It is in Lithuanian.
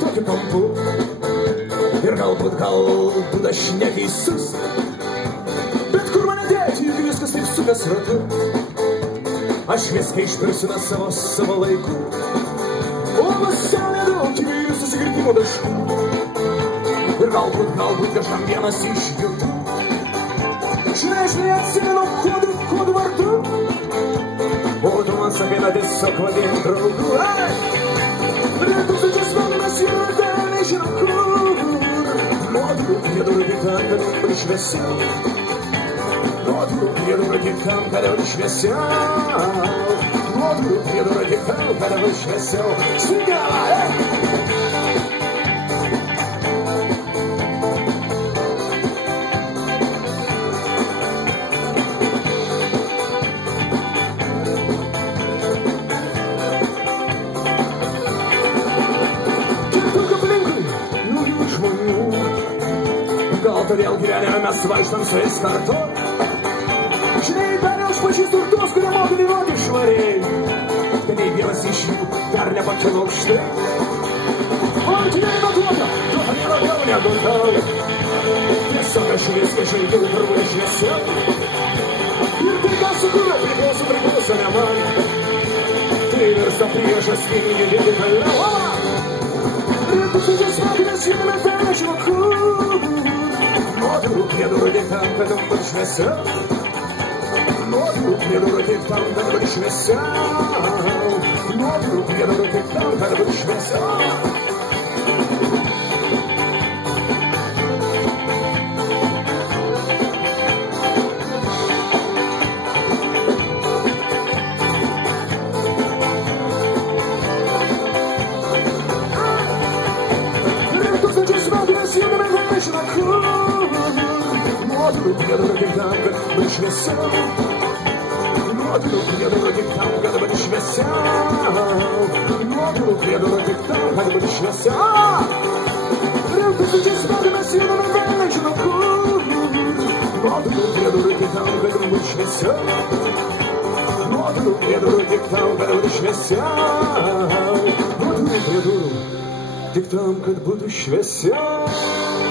tokį kampu. Ir galbūt aš neteisus, bet kur mane dėti, juk viskas taip sukas ratu. Aš viską išpirsiu savo laiku, o pasaulyje daug įvairių susikirtimo taškų. Ir galbūt kažkam vienas iš jų. Žinai, atsimenu kodų vardu, o tu man sakai, na tiesiog vadink draugu. Prie tūkstančius metų mes jau dar nežinom kur. Nuo durų prie durų tik tam, kad būtų šviesiau. Nuo durų prie durų tik tam, kad būtų šviesiau. Nuo durų prie durų tik tam, kad būtų šviesiau. Sveika! Gal todėl gyvenime mes vaikštam su jais kartu. Žinai, dar neužpažįstu ir tuos, kurie moka dainuoti švariai. Bet nei vienas iš jų dar nepakilo aukštai. O antiniai duoda vieno jau negundauja. Tiesiog aš viską žaidžiu ir turbūt šviesiau. Ir tai, ką sukūriau, priklauso ne man. Tai virsta priežastim judėti toliau. Ir tūkstančiais metų mes žinome, dar nežinau kur. Nuo durų prie durų tik tam, kad būtų šviesiau. Nuo durų prie durų tik tam, kad būtų šviesiau. Nuo durų prie durų tik tam, kad būtų šviesiau. Nuo durų prie durų tik tam, kad būtų šviesiau. Nuo durų prie durų tik tam, kad būtų šviesiau. Nuo durų prie durų tik tam, kad būtų šviesiau. Prie tūkstančiais metų mes judame, bet nežinom kur. Nuo durų prie durų tik tam, kad būtų šviesiau. Nuo durų prie durų tik tam, kad būtų šviesiau. Nuo durų prie durų tik tam, kad būtų šviesiau.